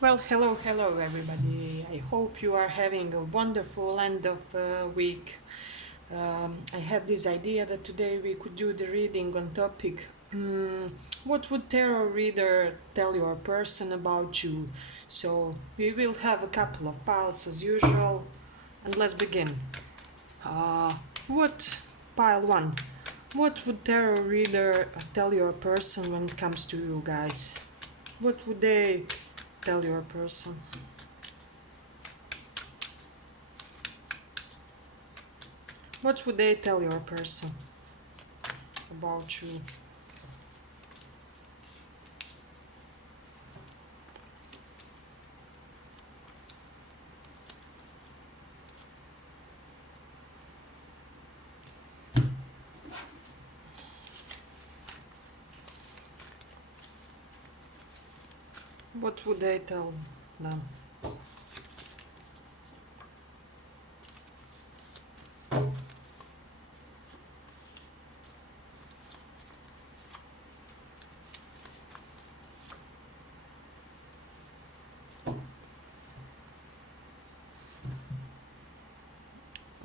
Well, hello, everybody. I hope you are having a wonderful end of week. I had this idea that today we could do the reading on topic. What would tarot reader tell your person about you? So we will have a couple of piles as usual, and let's begin. Uh, what pile one? What would tarot reader tell your person when it comes to you guys? What would they tell your person? What would they tell your person about you? What would they tell them?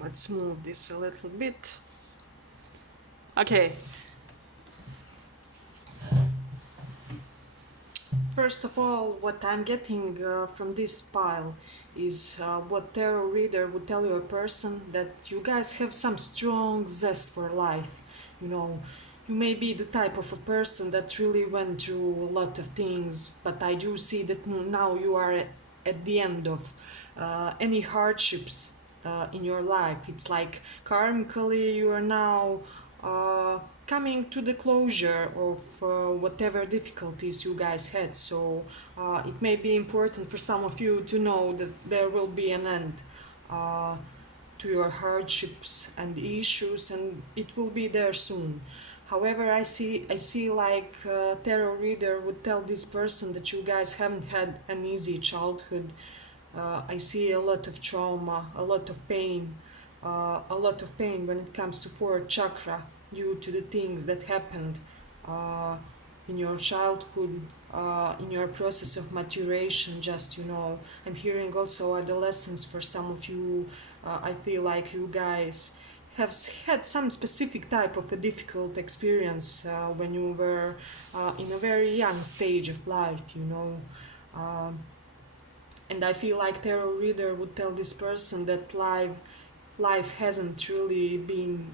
Let's move this a little bit. Okay, first of all, what I'm getting from this pile is what tarot reader would tell your person that you guys have some strong zest for life. You know, you may be the type of a person that really went through a lot of things, but I do see that now you are at the end of any hardships in your life. It's like karmically you are now uh, coming to the closure of whatever difficulties you guys had. So it may be important for some of you to know that there will be an end uh, to your hardships and issues, and it will be there soon. However, I see like tarot reader would tell this person that you guys haven't had an easy childhood. I see a lot of trauma, a lot of pain when it comes to fourth chakra due to the things that happened uh, in your childhood, in your process of maturation. Just I'm hearing also adolescence for some of you. I feel like you guys have had some specific type of a difficult experience when you were in a very young stage of life. Um, and I feel like tarot reader would tell this person that life hasn't really been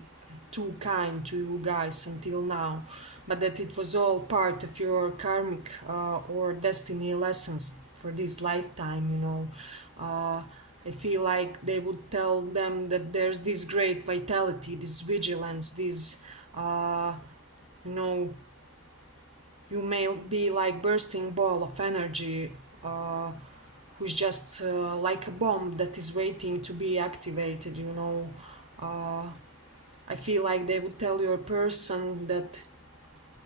too kind to you guys until now, but that it was all part of your karmic or destiny lessons for this lifetime. I feel like they would tell them that there's this great vitality, this vigilance, this uh, you know you may be like bursting ball of energy, who's just like a bomb that is waiting to be activated. uh, I feel like they would tell your person that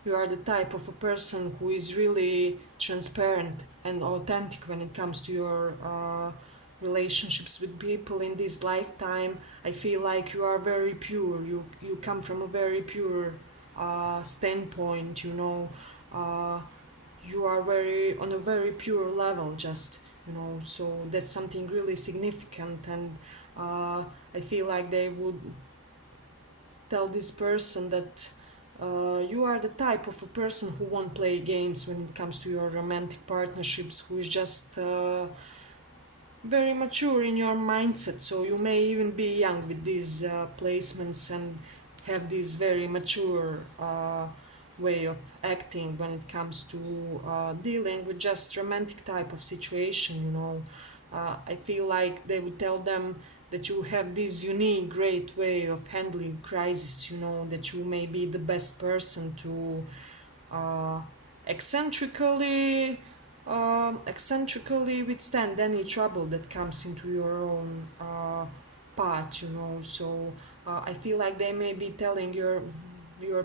you are the type of a person who is really transparent and authentic when it comes to your relationships with people in this lifetime. I feel like you are very pure. You come from a very pure standpoint. Uh, you are very on a very pure level. So that's something really significant, and I feel like they would tell this person that you are the type of a person who won't play games when it comes to your romantic partnerships, who is just very mature in your mindset. So you may even be young with these placements and have this very mature way of acting when it comes to dealing with just romantic type of situation. I feel like they would tell them that you have this unique great way of handling crisis, that you may be the best person to uh, eccentrically eccentrically withstand any trouble that comes into your own path. So I feel like they may be telling your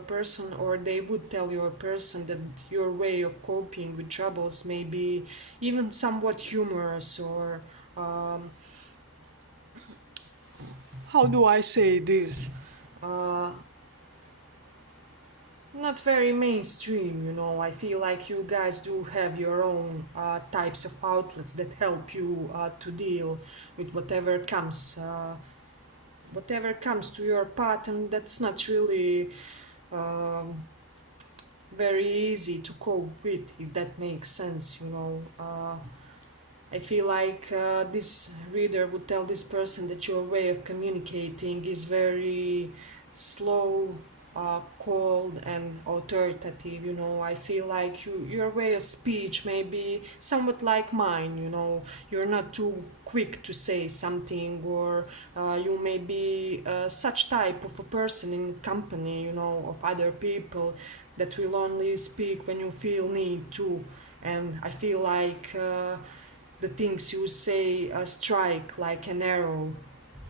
person, or they would tell your person, that your way of coping with troubles may be even somewhat humorous, or how do I say this? Uh, not very mainstream, you know. I feel like you guys do have your own types of outlets that help you to deal with whatever comes to your path, and that's not really um, very easy to cope with, if that makes sense, you know. I feel like this reader would tell this person that your way of communicating is very slow, cold, and authoritative. You know, I feel like your way of speech may be somewhat like mine. You know, you're not too quick to say something, or you may be such type of a person in company. You know, of other people that will only speak when you feel need to. And I feel like. The things you say strike like an arrow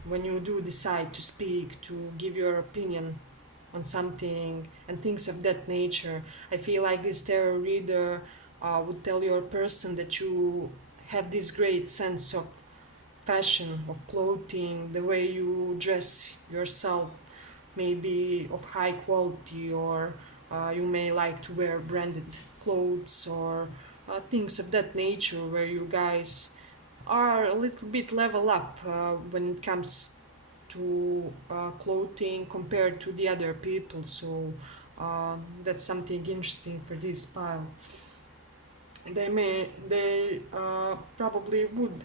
when you do decide to speak, to give your opinion on something, and things of that nature. I feel like this tarot reader would tell your person that you have this great sense of fashion, of clothing, the way you dress yourself, maybe of high quality, or you may like to wear branded clothes, or things of that nature, where you guys are a little bit level up when it comes to clothing compared to the other people. So that's something interesting for this pile. They probably would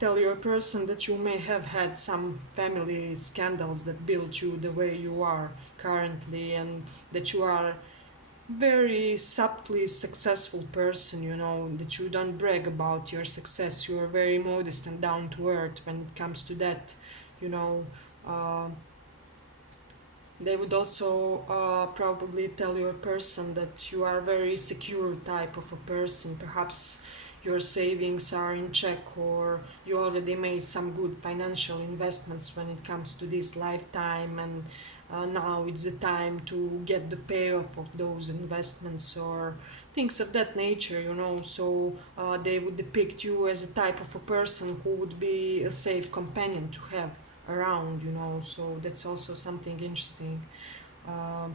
tell your person that you may have had some family scandals that built you the way you are currently, and that you are very subtly successful person, you know, that you don't brag about your success. You are very modest and down to earth when it comes to that, you know. uh, they would also probably tell your person that you are a very secure type of a person. Perhaps your savings are in check, or you already made some good financial investments when it comes to this lifetime, and now it's the time to get the payoff of those investments, or things of that nature, you know. So they would depict you as a type of a person who would be a safe companion to have around, you know. So that's also something interesting. um,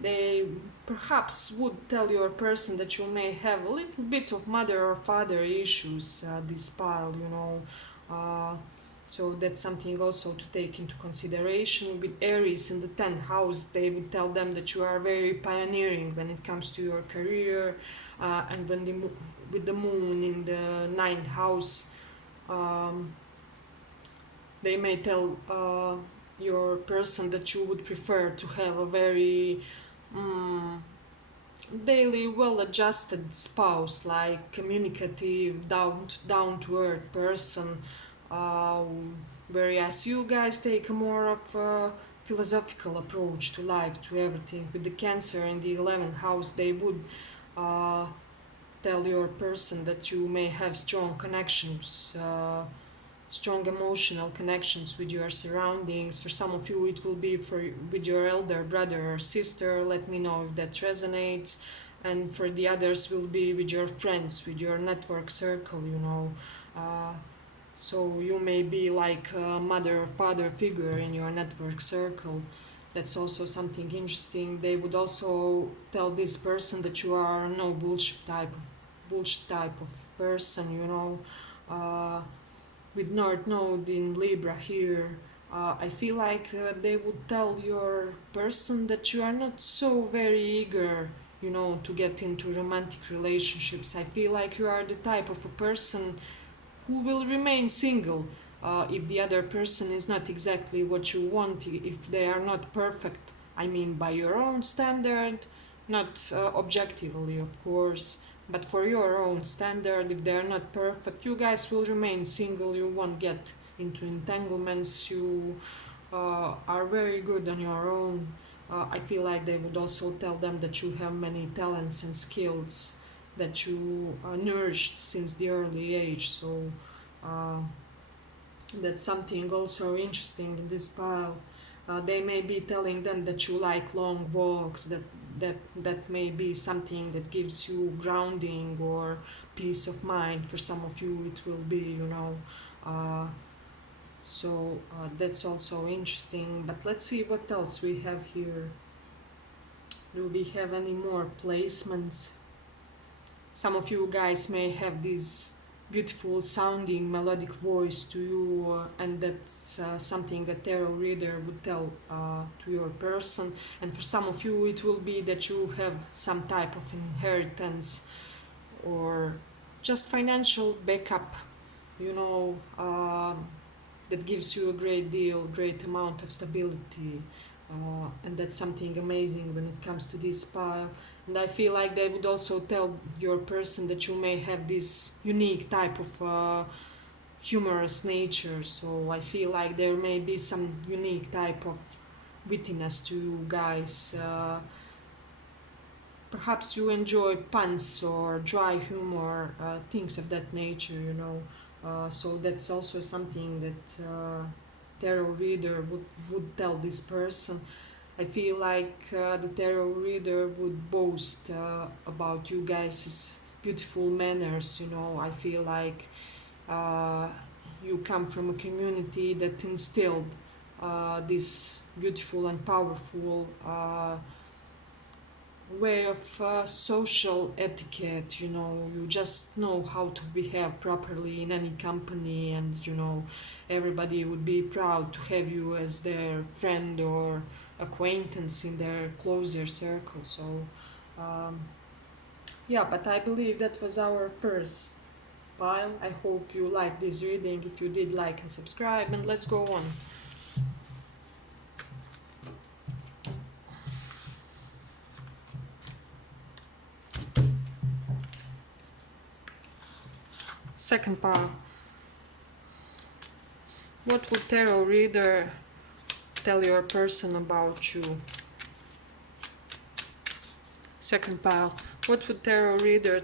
they perhaps would tell your person that you may have a little bit of mother or father issues, this pile, you know. uh, so that's something also to take into consideration. With Aries in the 10th house, they would tell them that you are very pioneering when it comes to your career, and with the moon in the 9th house, um, they may tell your person that you would prefer to have a very mm, daily, well-adjusted spouse, like communicative, down to earth person. Whereas you guys take a more of a philosophical approach to life, to everything. With the Cancer in the 11th house, they would uh, tell your person that you may have strong connections. Strong emotional connections with your surroundings. For some of you, it will be with your elder brother or sister. Let me know if that resonates. And for the others, will be with your friends, with your network circle. You know, uh, so you may be like a mother or father figure in your network circle. That's also something interesting. They would also tell this person that you are no bullshit type of person. You know. With North Node in Libra here, I feel like they would tell your person that you are not so very eager, you know, to get into romantic relationships. I feel like you are the type of a person who will remain single if the other person is not exactly what you want, if they are not perfect. I mean, by your own standard, not objectively, of course, but for your own standard. If they are not perfect, you guys will remain single. You won't get into entanglements. You are very good on your own. I feel like they would also tell them that you have many talents and skills that you nourished since the early age. So uh, that's something also interesting in this pile. They may be telling them that you like long walks, that may be something that gives you grounding or peace of mind. For some of you, it will be, you know. Uh, so that's also interesting. But let's see what else we have here. Do we have any more placements? Some of you guys may have this beautiful sounding melodic voice to you, and that's something that tarot reader would tell to your person. And for some of you it will be that you have some type of inheritance or just financial backup, you know, that gives you a great amount of stability, and that's something amazing when it comes to this pile. And I feel like they would also tell your person that you may have this unique type of humorous nature. So I feel like there may be some unique type of wittiness to you guys. Perhaps you enjoy puns or dry humor, things of that nature, you know. So that's also something that tarot reader would tell this person. I feel like the tarot reader would boast about you guys' beautiful manners, you know. I feel like uh, you come from a community that instilled this beautiful and powerful way of social etiquette, you know. You just know how to behave properly in any company, and you know everybody would be proud to have you as their friend or acquaintance in their closer circle. So um, yeah, but I believe that was our first pile. I hope you liked this reading. If you did, like and subscribe, and let's go on. Second pile. What would tarot reader tell your person about you? Second pile. What would tarot reader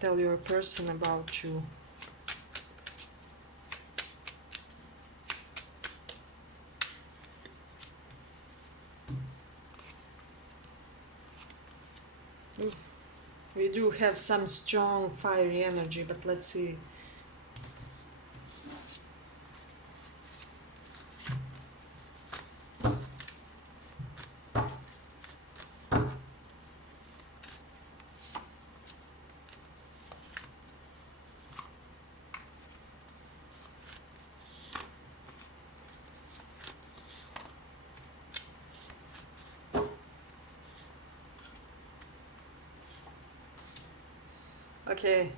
tell your person about you? Ooh, we do have some strong fiery energy, but let's see. Okay.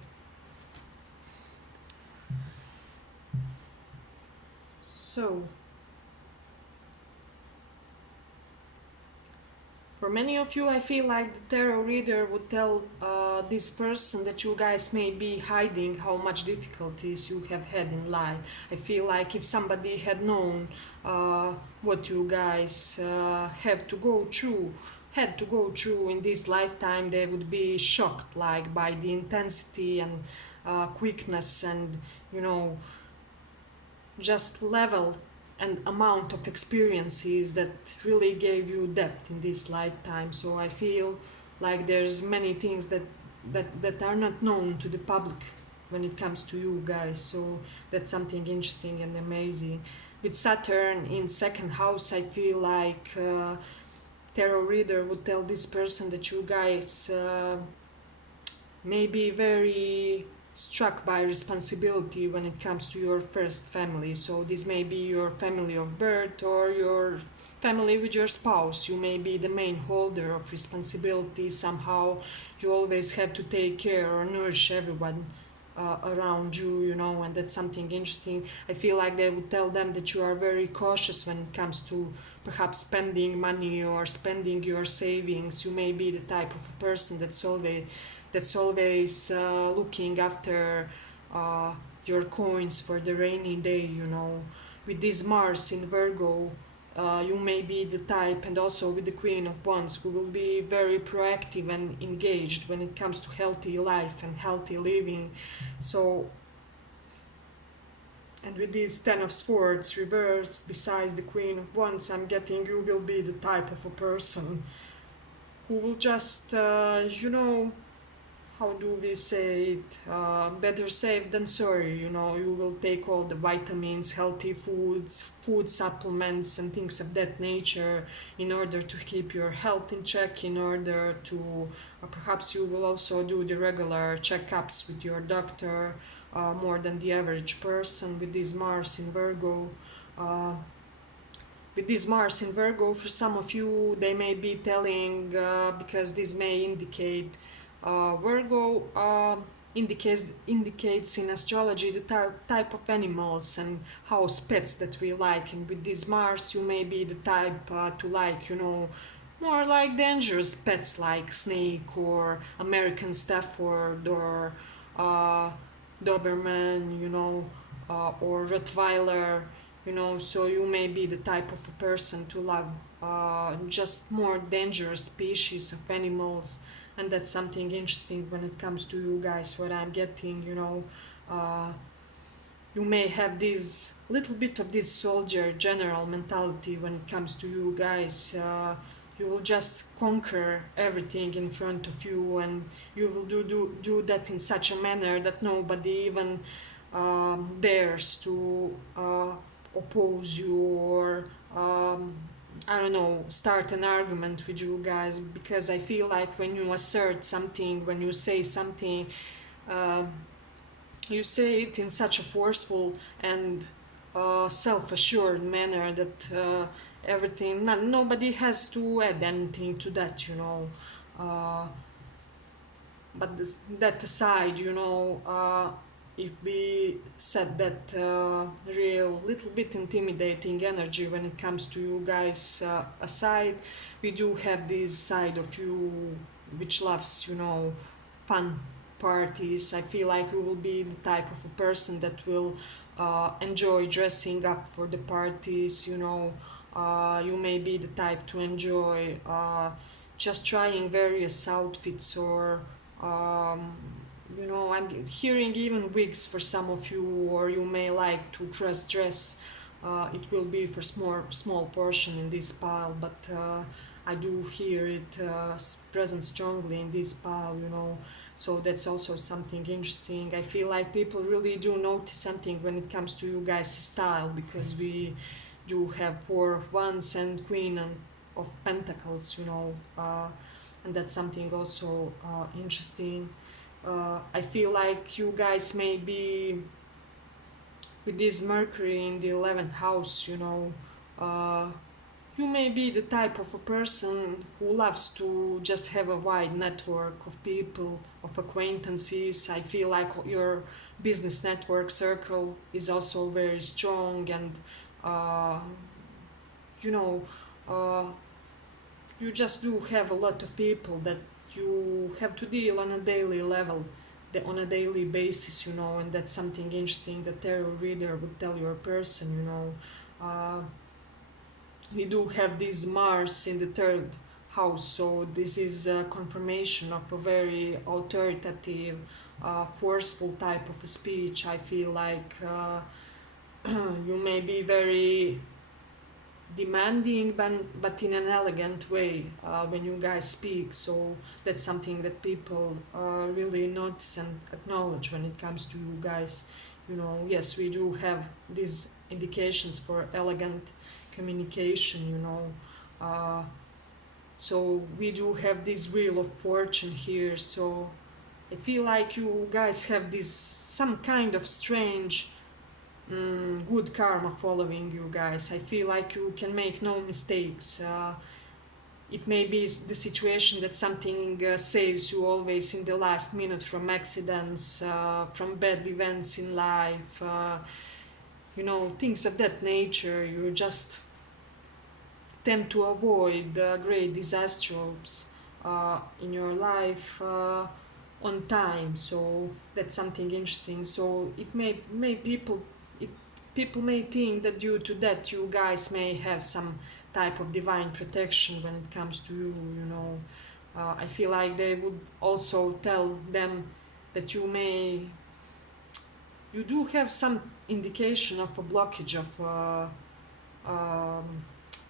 So, for many of you, I feel like the tarot reader would tell this person that you guys may be hiding how much difficulties you have had in life. I feel like if somebody had known what you guys had to go through in this lifetime, they would be shocked, like by the intensity and quickness and you know just level and amount of experiences that really gave you depth in this lifetime. So I feel like there's many things that are not known to the public when it comes to you guys. So that's something interesting and amazing. With Saturn in second house, I feel like tarot reader would tell this person that you guys may be very struck by responsibility when it comes to your first family. So this may be your family of birth or your family with your spouse. You may be the main holder of responsibility. Somehow you always have to take care or nourish everyone around you, you know, and that's something interesting. I feel like they would tell them that you are very cautious when it comes to perhaps spending money or spending your savings. You may be the type of person that's always looking after uh, your coins for the rainy day, you know. With this Mars in Virgo, you may be the type, and also with the Queen of Wands, who will be very proactive and engaged when it comes to healthy life and healthy living. So, and with this Ten of Swords reversed besides the Queen of Wands, I'm getting you will be the type of a person who will just, how do we say it, better safe than sorry. You know, you will take all the vitamins, healthy foods, food supplements, and things of that nature in order to keep your health in check, in order to perhaps you will also do the regular checkups with your doctor, more than the average person with this Mars in Virgo. Uh, with this Mars in Virgo, for some of you, they may be telling, because this may indicate, Virgo indicates in astrology the type of animals and house pets that we like. And with this Mars, you may be the type to like, you know, more like dangerous pets like snake or American Stafford or uh, Doberman, you know, or Rottweiler, you know. So you may be the type of a person to love just more dangerous species of animals, and that's something interesting when it comes to you guys. What I'm getting, you know, uh, you may have this little bit of this soldier general mentality when it comes to you guys. You will just conquer everything in front of you, and you will do that in such a manner that nobody even dares to oppose you or I don't know, start an argument with you guys, because I feel like when you assert something, when you say something, uh, you say it in such a forceful and self-assured manner that everything, nobody has to add anything to that, you know. Uh, but that aside, you know, if we set that real little bit intimidating energy when it comes to you guys aside, we do have this side of you which loves, you know, fun parties. I feel like you will be the type of a person that will enjoy dressing up for the parties, you know. You may be the type to enjoy just trying various outfits, or um, you know, I'm hearing even wigs for some of you, or you may like to dress. It will be for small portion in this pile, but I do hear it present strongly in this pile, you know. So that's also something interesting. I feel like people really do notice something when it comes to you guys' style, because we do have four of wands and queen of pentacles, you know. And that's something also interesting. I feel like you guys may be with this Mercury in the 11th house, you know. Uh, you may be the type of a person who loves to just have a wide network of people, of acquaintances. I feel like your business network circle is also very strong, and uh, you know, uh, you just do have a lot of people that you have to deal on a daily level, on a daily basis, you know. And that's something interesting that tarot reader would tell your person, you know. uh, we do have this Mars in the third house, so this is a confirmation of a very authoritative, forceful type of speech. I feel like you may be very demanding, but in an elegant way when you guys speak. So that's something that people really notice and acknowledge when it comes to you guys. You know, yes, we do have these indications for elegant communication, you know. Uh, so we do have this wheel of fortune here. So I feel like you guys have this some kind of strange good karma following you guys. I feel like you can make no mistakes. It may be the situation that something saves you always in the last minute from accidents, from bad events in life, you know, things of that nature. You just tend to avoid great disasters in your life on time. So that's something interesting. So it may people may think that due to that you guys may have some type of divine protection when it comes to you, you know. I feel like they would also tell them that you do have some indication of a blockage of um,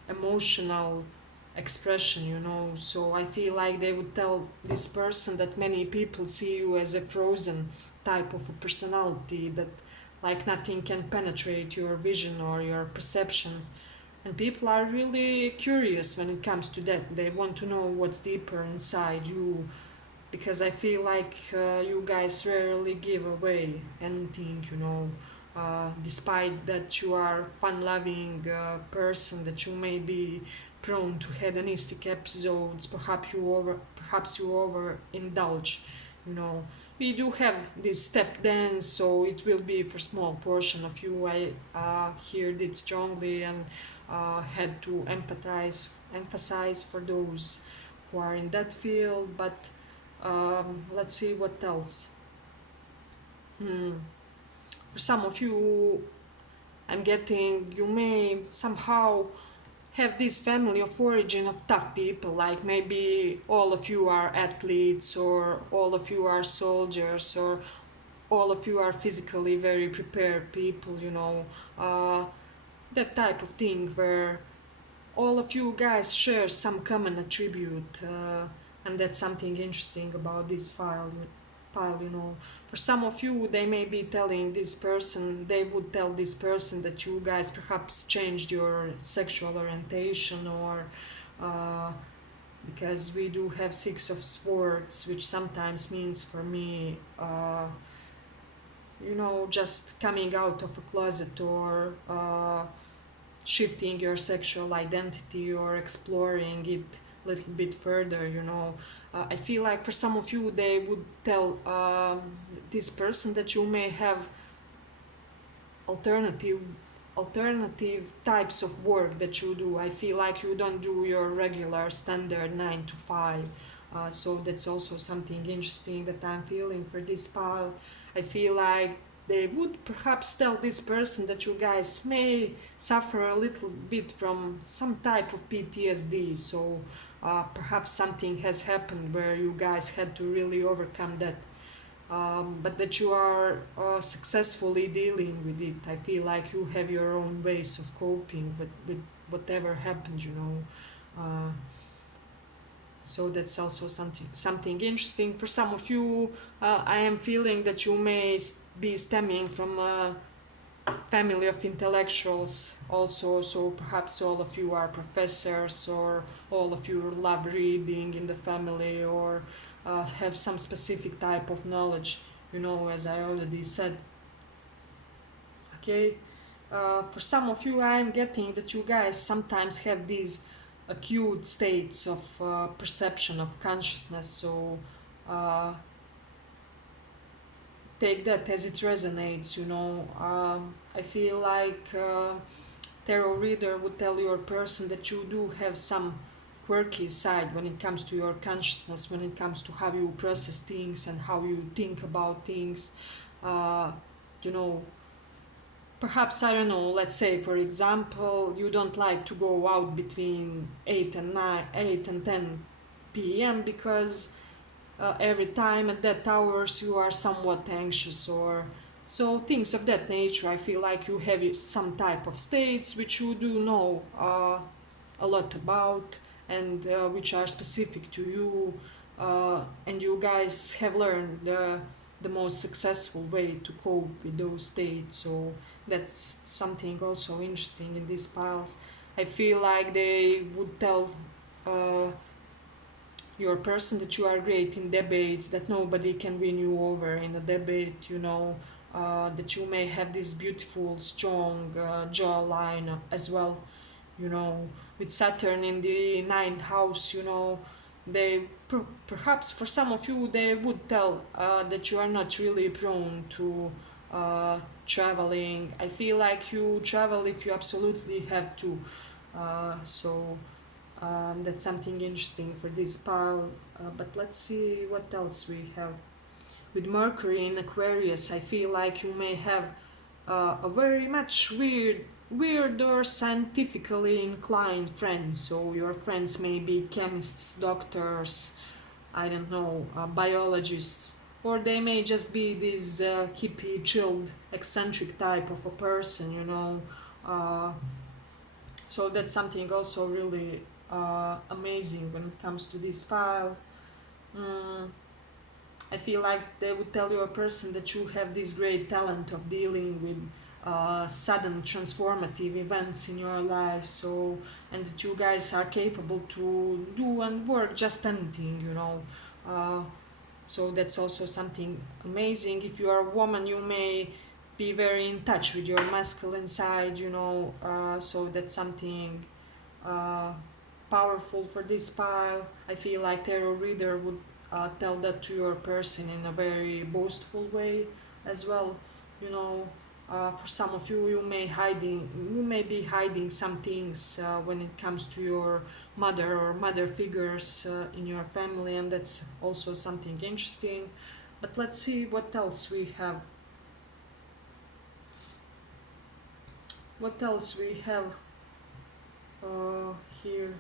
emotional expression, you know. So I feel like they would tell this person that many people see you as a frozen type of a personality, that like nothing can penetrate your vision or your perceptions. And people are really curious when it comes to that. They want to know what's deeper inside you, because I feel like you guys rarely give away anything, you know. Despite that you are fun-loving person, that you may be prone to hedonistic episodes, perhaps you over indulge, you know. We do have this step dance, so it will be for small portion of you. I heard it strongly and had to emphasize for those who are in that field. But let's see what else. Hmm. For some of you, I'm getting you may somehow have this family of origin of tough people, like maybe all of you are athletes, or all of you are soldiers, or all of you are physically very prepared people, you know. That type of thing where all of you guys share some common attribute, and that's something interesting about this file, you know. For some of you, they may be telling this person, they would tell this person that you guys perhaps changed your sexual orientation, or uh, because we do have Six of Swords, which sometimes means for me, you know, just coming out of a closet, or shifting your sexual identity, or exploring it a little bit further, you know. I feel like for some of you, they would tell this person that you may have alternative alternative types of work that you do. I feel like you don't do your regular standard 9 to 5. So that's also something interesting that I'm feeling for this part. I feel like they would perhaps tell this person that you guys may suffer a little bit from some type of PTSD. So perhaps something has happened where you guys had to really overcome that, but that you are successfully dealing with it. I feel like you have your own ways of coping with whatever happens, you know. Uh, so that's also something interesting. For some of you, I am feeling that you may be stemming from a family of intellectuals also. So perhaps all of you are professors, or all of you love reading in the family, or have some specific type of knowledge, you know, as I already said. Okay. For some of you, I'm getting that you guys sometimes have these acute states of perception of consciousness. So uh, take that as it resonates, you know. I feel like tarot reader would tell your person that you do have some quirky side when it comes to your consciousness, when it comes to how you process things and how you think about things. Uh, you know, perhaps, I don't know, let's say for example, you don't like to go out between 8 and 10 p.m. because every time at that hours you are somewhat anxious, or so things of that nature. I feel like you have some type of states which you do know a lot about, and which are specific to you, and you guys have learned the most successful way to cope with those states. So that's something also interesting in these piles. I feel like they would tell uh, your person that you are great in debates, that nobody can win you over in a debate, you know. That you may have this beautiful, strong jawline as well, you know, with Saturn in the ninth house, you know. They perhaps for some of you, they would tell that you are not really prone to traveling. I feel like you travel if you absolutely have to. That's something interesting for this pile. But let's see what else we have. With Mercury in Aquarius, I feel like you may have a very much weird or scientifically inclined friends. So your friends may be chemists, doctors, I don't know, biologists, or they may just be this hippie, chilled, eccentric type of a person, you know. Uh, so that's something also really amazing when it comes to this pile. Mm, I feel like they would tell you a person that you have this great talent of dealing with sudden transformative events in your life. So, and that you guys are capable to do and work just anything, you know. Uh, so that's also something amazing. If you are a woman, you may be very in touch with your masculine side, you know. So that's something uh, powerful for this pile. I feel like tarot reader would tell that to your person in a very boastful way as well. You know, for some of you, you may be hiding some things when it comes to your mother or mother figures in your family, and that's also something interesting. But let's see what else we have. What else we have here?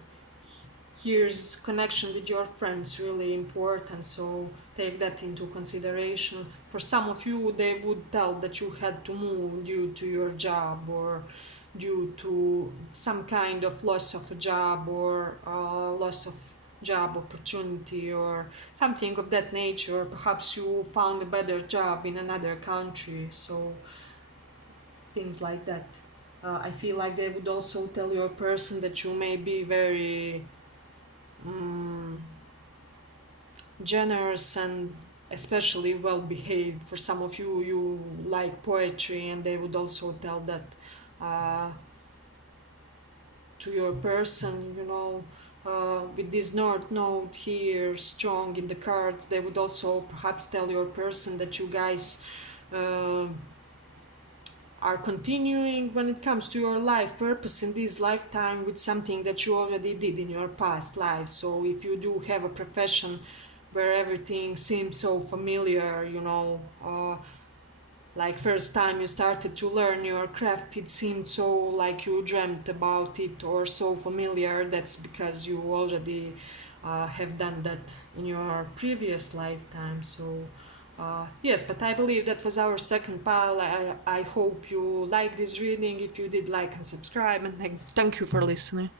Here's connection with your friends really important, so take that into consideration. For some of you, they would tell that you had to move due to your job or due to some kind of loss of a job or loss of job opportunity or something of that nature. Perhaps you found a better job in another country, so things like that. I feel like they would also tell your person that you may be very mm, generous and especially well behaved. For some of you, you like poetry, and they would also tell that uh, to your person, you know. With this North Node here, strong in the cards, they would also perhaps tell your person that you guys uh, are continuing when it comes to your life purpose in this lifetime with something that you already did in your past life. So if you do have a profession where everything seems so familiar, you know, like first time you started to learn your craft, it seemed so like you dreamt about it or so familiar. That's because you already have done that in your previous lifetime. So yes, but I believe that was our second pile. I hope you like this reading. If you did, like and subscribe, and thank you for listening.